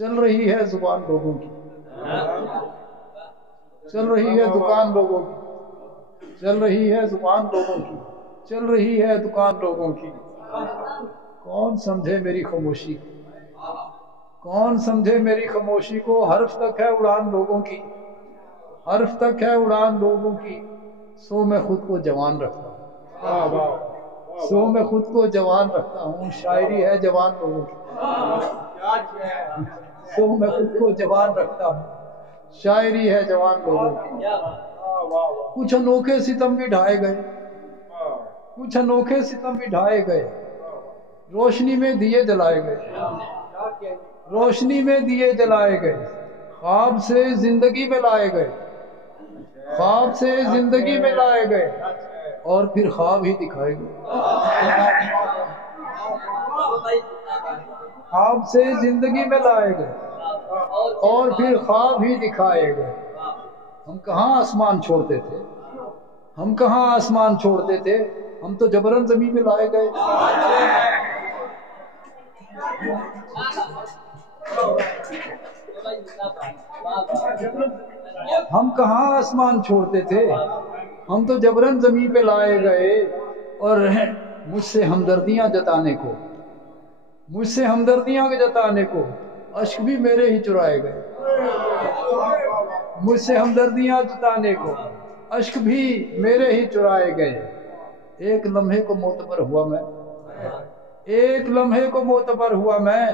چل رہی ہے زبان لوگوں کی، چل رہی ہے دکان لوگوں کی، چل رہی ہے زبان لوگوں کی، چل رہی ہے دکان لوگوں کی۔ کون سمجھے میری خاموشی کو، کون سمجھے میری خاموشی کو، حرف تک ہے اڑان لوگوں کی، حرف تک ہے اڑان لوگوں کی، سو میں خود کو جوان رکھتا ہوں، سو میں خود کو جوان رکھتا ہوں، شاعری ہے جوان لوگوں کی، سو میں خود کو جوان رکھتا ہوں، شاعری ہے جوان لوگوں کی۔ کچھ انوکھے ستم بھی ڈھائے گئے، کچھ انوکھے ستم بھی ڈھائے گئے، روشنی میں دیے جلائے گئے، روشنی میں دیے جلائے گئے، خواب سے زندگی میں لائے گئے، خواب سے زندگی میں لائے گئے، اور پھر خواب ہی دکھائے گئے، خواب سے زندگی میں لائے گئے، اور پھر خواب ہی دکھائے گئے۔ ہم کہاں آسمان چھوڑتے تھے، ہم کہاں آسمان چھوڑتے تھے، ہم تو جبرن زمین میں لائے گئے۔ ہم کہاں آسمان چھوڑتے تھے، ہم تو جبرن زمین پہ لائے گئے، اور مجھ سے ہمدردیاں جتانے کو، مجھ سے ہمدردیاں جتانے کو اشک بھی میرے ہی چرائے گئے، مجھ سے ہمدردیاں جتانے کو اشک بھی میرے ہی چرائے گئے۔ ایک لمحے کو معتبر ہوا میں، ایک لمحے کو معتبر ہوا میں،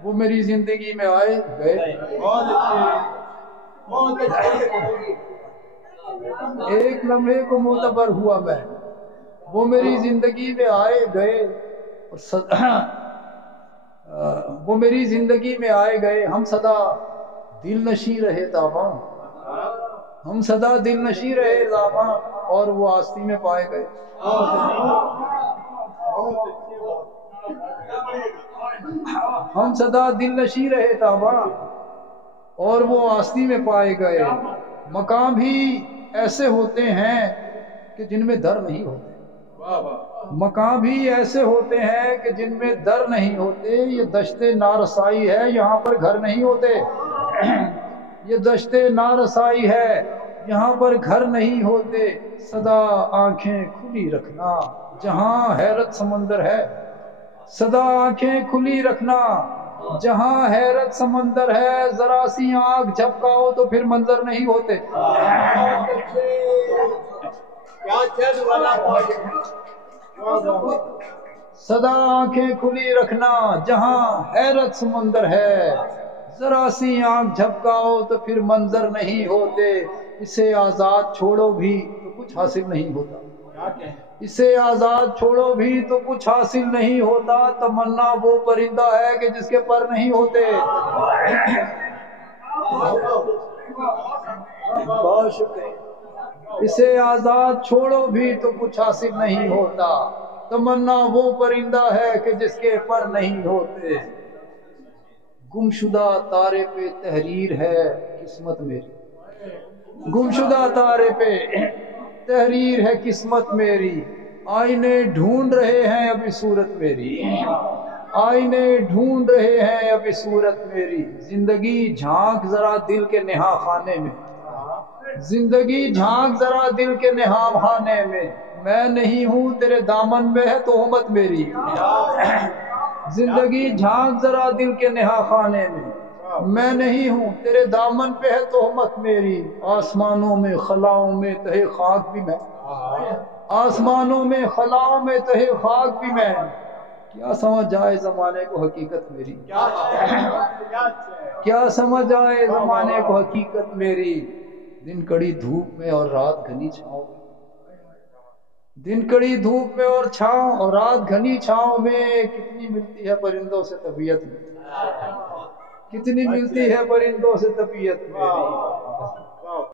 وہ میری زندگی میں آئے گئے، ایک لمحے کو معتبر ہوا میں، وہ میری زندگی میں آئے گئے، وہ میری زندگی میں آئے گئے۔ ہم صدا دل نشیں رہے تاباں، ہم صدا دل نشیں رہے تاباں، اور وہ آستی میں پائے گئے۔ ہم صدا دل نشیں رہے تاباں، اور وہ آستی میں پائے گئے۔ مقام بھی ایسے ہوتے ہیں کہ جن میں در نہیں ہوتے، مقام بھی ایسے ہوتے ہیں کہ جن میں در نہیں ہوتے۔ یہ دشت نارسائی ہے، یہاں پر گھر نہیں ہوتے، یہ دشت نارسائی ہے، یہاں پر گھر نہیں ہوتے۔ سدا آنکھیں کھلی رکھنا جہاں حیرت سمندر ہے، سدا آنکھیں کھلی رکھنا جہاں حیرت سمندر ہے، ذرا سی آنکھ جھپکاؤ تو پھر منظر نہیں ہوتے۔ سدا آنکھیں کھلی رکھنا جہاں حیرت سمندر ہے، ذرا سی آنکھ جھپکاؤ تو پھر منظر نہیں ہوتے۔ اسے آزاد چھوڑو بھی تو کچھ حاصل نہیں ہوتا، اسے آزاد چھوڑو بھی تو کچھ حاصل نہیں ہوتا۔ تمنا وہ پرندہ ہے کہ جس کے پر نہیں ہوتے، بہت شکریہ۔ اسے آزاد چھوڑو بھی تو کچھ حاصل نہیں ہوتا۔ تمنا وہ پرندہ ہے کہ جس کے پر نہیں ہوتے۔ گمشدہ تارے پہ تحریر ہے قسمت میری، گمشدہ تارے پہ تحریر ہے قسمت میری۔ آئینے ڈھونڈ رہے ہیں ابھی صورت میری، آئینے ڈھونڈ رہے ہیں ابھی صورت میری۔ زندگی جھانک ذرا دل کے نہا خانے میں، زندگی جھانک ذرا دل کے نہا خانے میں۔ میں نہیں ہوں تیرے دامن میں ہے تہمت میری، زندگی جھانک ذرا دل کے نہا خانے میں۔ میں نہیں ہوں تیرے دامن پہ ہے تہمت میری۔ آسمانوں میں خلاؤں میں تہے خاک بھی میں، آسمانوں میں خلاؤں میں تہے خاک بھی میں۔ کیا سمجھ آئے زمانے کو حقیقت میری، کیا سمجھ آئے زمانے کو حقیقت میری۔ دن کڑی دھوپ میں اور رات گھنی چھاؤں میں، دن کڑی دھوپ میں اور چھاؤں اور رات گھنی چھاؤں میں۔ کتنی ملتی ہے پرندوں سے طبیعت میں، کتنی ملتی ہے پرندوں سے طبیعت میں۔